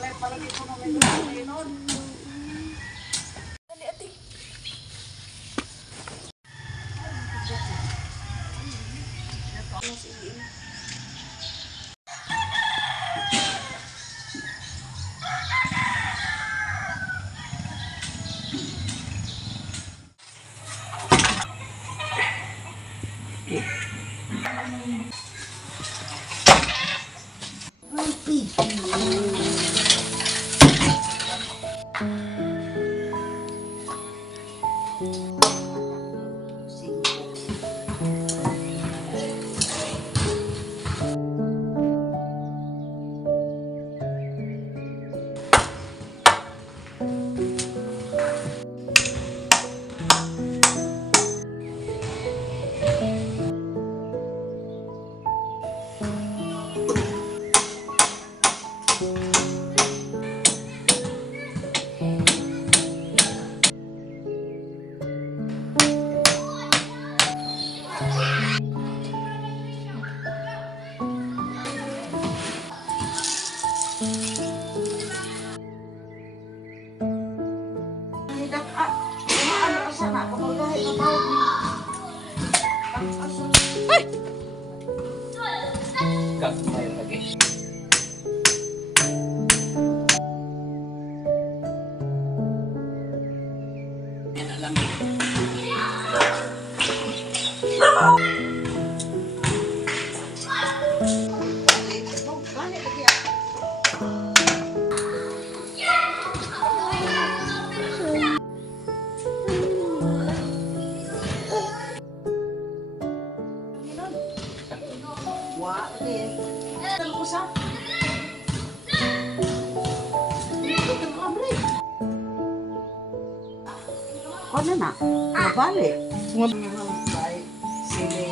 palagi ko na may nun. Dali, ate. Ano na? Mabalik. Sili.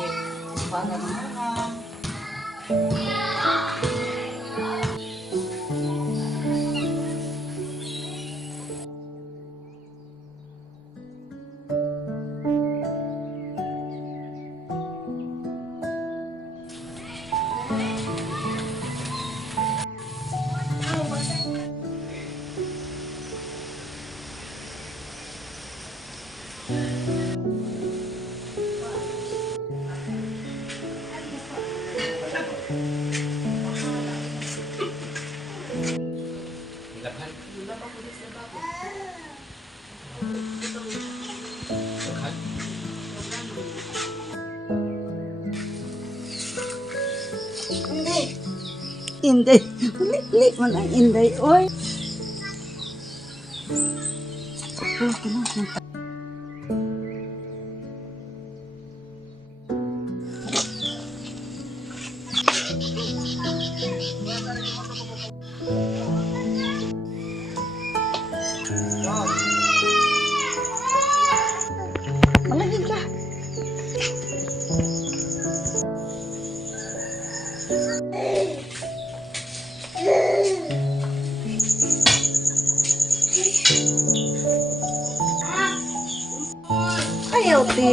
Para naman. Inday, ulit mo na Inday, oy. Malagig ka. Ayaw, te.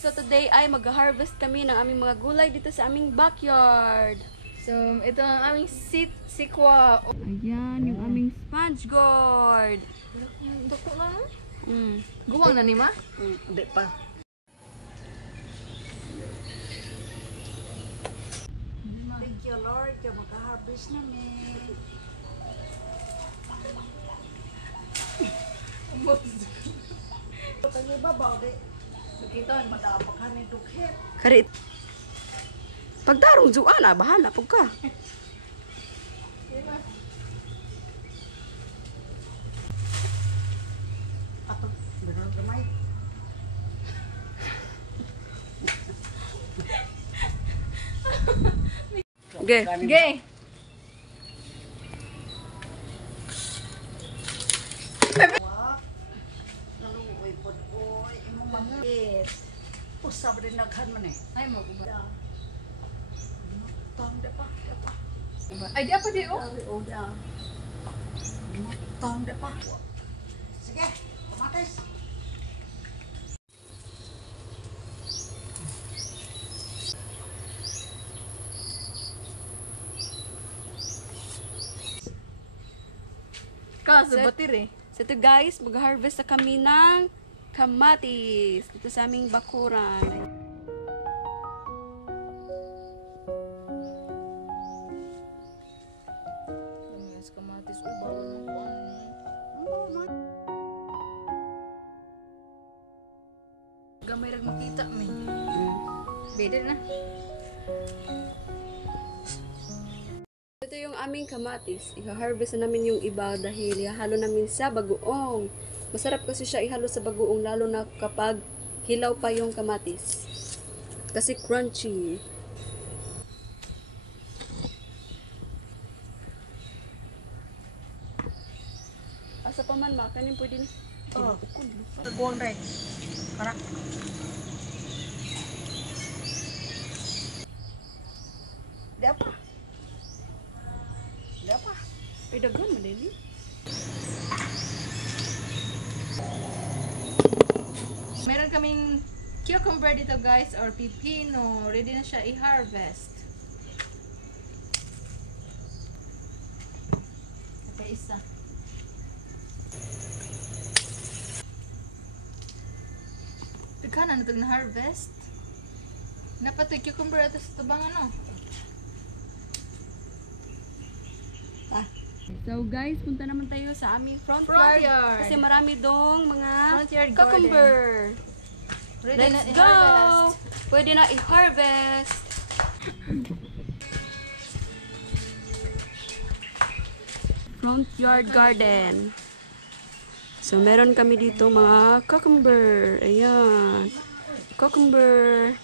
So today ay mag-harvest kami ng aming mga gulay dito sa aming backyard. So ito ang aming sikwa. Ayan, yung aming sponge gourd. Dako na no? Guwang na ni ma? Hindi pa. Thank you Lord, kaya mag-harvest namin. Tagi ba ba? Kita, madapak ka ni dukhet. Karit. Pagdarong juan, bahala po ka. Ato, benar gamay. Okay. Gay. Naluoy pod oy, imo mangit. Usab rin naghan man eh. Ay, maguba. Tong de pa. Ay, di apa di oh. O da. Tong de pa. Sige, kamatis. Kaso batir eh. So ito guys, mag-harvest na kami ng kamatis dito sa aming bakuran. Yes, kamatis bawal ng kuan. Gamay rag makita mi. Beda na. Ito yung aming kamatis. I-harvest na namin yung iba dahil ihalo namin sa bagoong. Masarap kasi siya ihalo sa bagoong lalo na kapag hilaw pa yung kamatis. Kasi crunchy. Asa pa man ma, kanin pwede ni. Oh, buang dai. Karak. Di apa? Di apa? Ay, dagan man din. Meron kaming cucumber dito guys or pipino. Ready na siya i-harvest. Ito isa. Pagkanan na ito na-harvest. Napatoy cucumber ito sa tabang ano. So guys, punta naman tayo sa aming front Front yard. yard. Kasi marami dong mga Front yard cucumber. Ready na Let's go! i-harvest. Pwede na i-harvest. Front yard garden. So, meron kami dito mga cucumber. Ayan. Cucumber.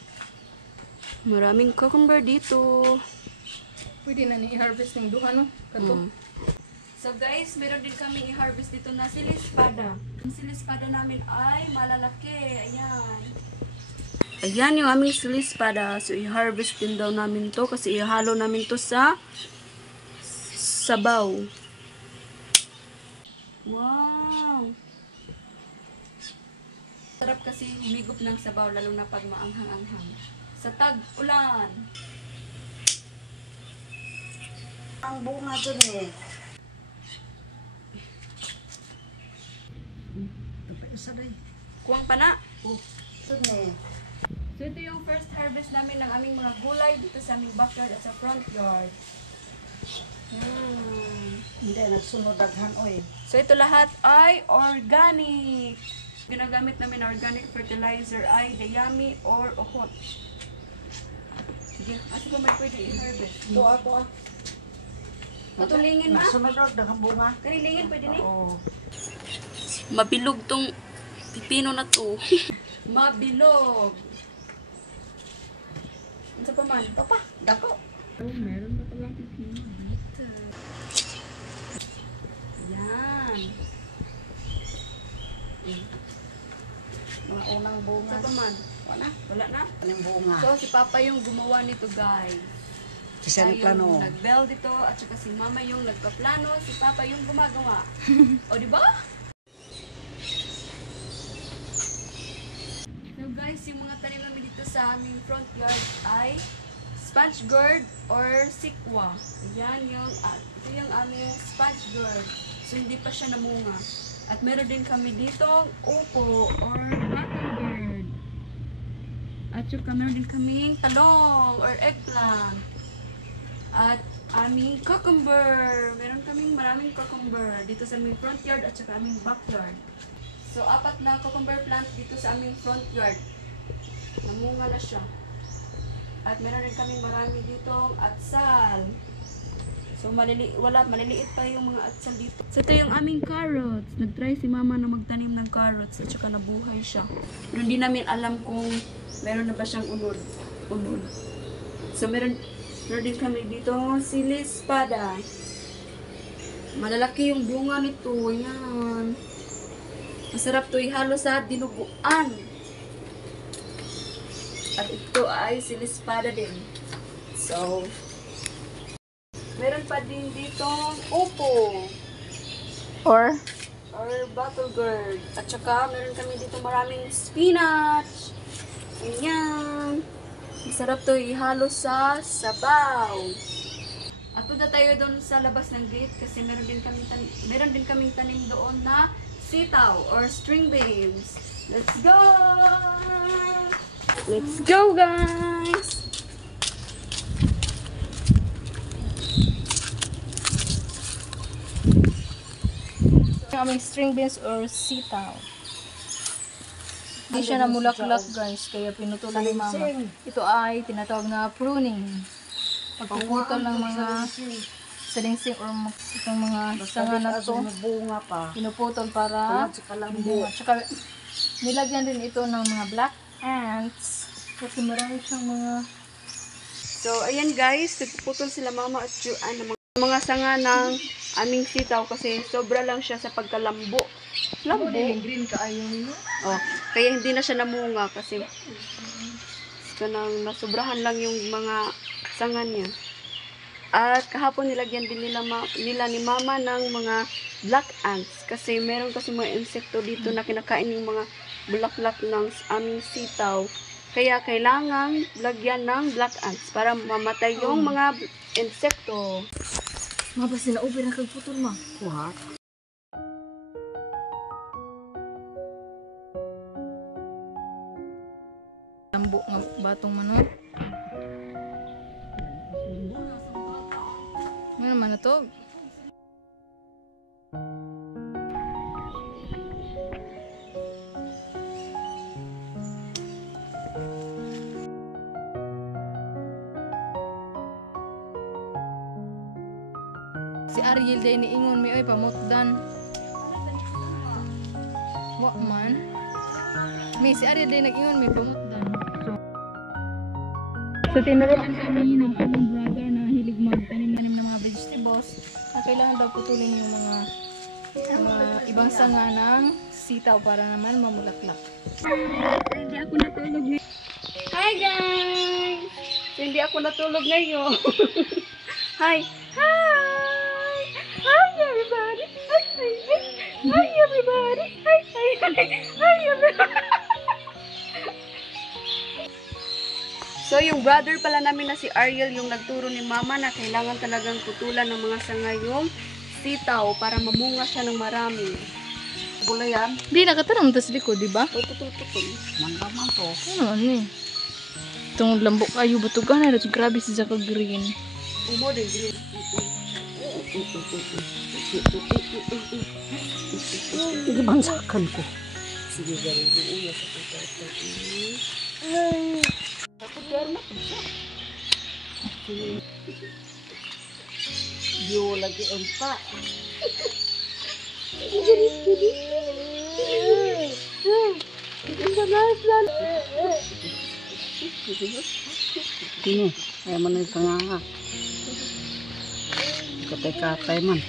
Maraming cucumber dito. Pwede na ni i-harvest ng duha no. Kato. Mm. So guys, meron din kami i-harvest dito na silispada. Ang silispada namin ay malalaki. Ayan. Ayan yung aming silispada. So i-harvest din daw namin to kasi ihalo namin to sa sabaw. Wow! Sarap kasi humigop ng sabaw lalo na pag maanghang-anghang. Sa tag-ulan. Ang bunga dun eh. Ito pa isa day. Kuwang pa na. Oh, dun eh. So ito yung first harvest namin ng aming mga gulay dito sa aming backyard at sa front yard. Hindi, nagsunod daghan oy. So ito lahat ay organic. Ginagamit namin na organic fertilizer ay dayami or ohot. Sige, asa ba may pwede i-harvest? Ito. Matulingin ma? Nagsunod daghang bunga. Kanilingin pwede ni? Oo. Mabilog tong pipino na to. Mabilog. Ano pa man? Papa, dako. Oh, meron na palang pipino dito. Yan. Mga unang bunga. Ano pa man? Wala. Wala na? Anong bunga? So, si Papa yung gumawa nito, guys. Kasi Siya ano plano? yung nag-bell dito, at saka si Mama yung nagpaplano, si Papa yung gumagawa. O, di ba? So, guys, yung mga tanim namin dito sa aming front yard ay sponge gourd or sikwa. Ayan yung, ito yung aming sponge gourd. So, hindi pa siya namunga. At meron din kami dito upo or mockingbird. At saka meron din kaming talong or eggplant. At aming cucumber. Meron kaming maraming cucumber dito sa aming front yard at saka aming backyard. So, 4 na cucumber plant dito sa aming front yard. Namunga na siya. At meron rin kaming marami ditong atsal. So maliliit pa yung mga atsal dito. So ito yung aming carrots. Nag-try si mama na magtanim ng carrots at saka nabuhay siya. Pero hindi namin alam kung meron na ba siyang unod. So meron din kami dito sili espada. Malalaki yung bunga nito. Ayan. Masarap to ihalo sa dinuguan. At ito ay sili espada din. So, meron pa din ditong upo. Or Bottle gourd. At saka, meron kami dito maraming spinach. Ayan. Masarap to ihalo sa sabaw. At punta tayo doon sa labas ng gate kasi meron din kaming tanim doon na sitaw or string beans. Let's go! Let's go, guys! yung aming string beans or sitaw. Hindi siya namulaklak guys, kaya pinutulan ni mama. Ito ay tinatawag na pruning. Pagpuputol ng mga salingsing or itong mga sanga na to, bunga pa. pinuputol para bunga. Tsaka nilagyan din ito ng mga black ants kasi marami siyang mga. So, ayan guys, nagpuputol sila mama at Juan ng mga sanga ng aming sitaw kasi sobra lang siya sa pagkalambo. Lambo. Green ka ayaw nyo? Oh, kaya hindi na siya namunga kasi nasobrahan lang yung mga sanga niya. At kahapon nilagyan din nila ni mama ng mga black ants kasi meron kasi mga insekto dito na kinakain yung mga bulaklak ng aming sitaw. Kaya kailangang lagyan ng black ants para mamatay yung mga insekto. Mabas sila ubi na kagputol ma. What? Lambo nga batong manok. Ano naman na to? Si Ariel day ni ingon mi oy pamutdan. Wa man. Mi si Ariel day nag-ingon mi pamutdan. So tinuruan kami ng aming brother na hilig magtanim-tanim ng mga vegetables na kailangan daw putulin yung mga ibang sanga ng sitaw para naman mamulaklak. Hindi ako natulog ngayon. Hi guys! Hindi ako natulog ngayon. Hi! Hi! Hi everybody! Hi! Hi! Hi everybody! Hi! Hi! Hi everybody! So, yung brother pala namin na si Ariel yung nagturo ni mama na kailangan talagang putulan ng mga sanga yung sitaw para mamunga siya ng marami. Gulay yan. Di nakatanong tas likod, di ba? O, tutututol. Mandaman to. Ano eh. Itong lambok kayo butugan na grabe siya ka-green. Umo din, green. Hindi bansakan ko. Sige, gawin ko. Uya sa puta. Ako derma po siya. Yo lagi empa. Ini, ay man yung sanga. Katay-katay man.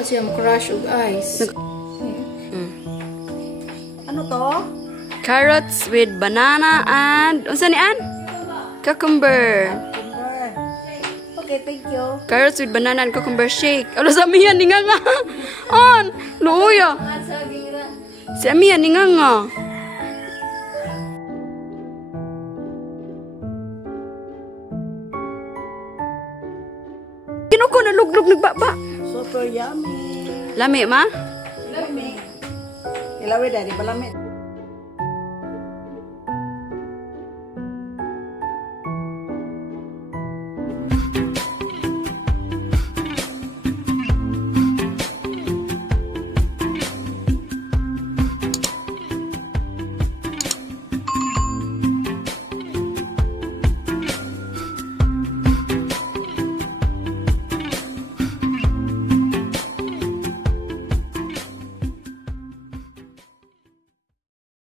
na siya mo crush ug ice. Ano to? Carrots with banana and unsa ni an? Cucumber. Okay, thank you. Carrots with banana and cucumber shake. Alo sa miyan ni nga nga. On, luya. Si Amiya ni nga nga. Kinuko na luglog nagbaba. Super yummy. Lami ma? Lami. Ilawi dari, palamit.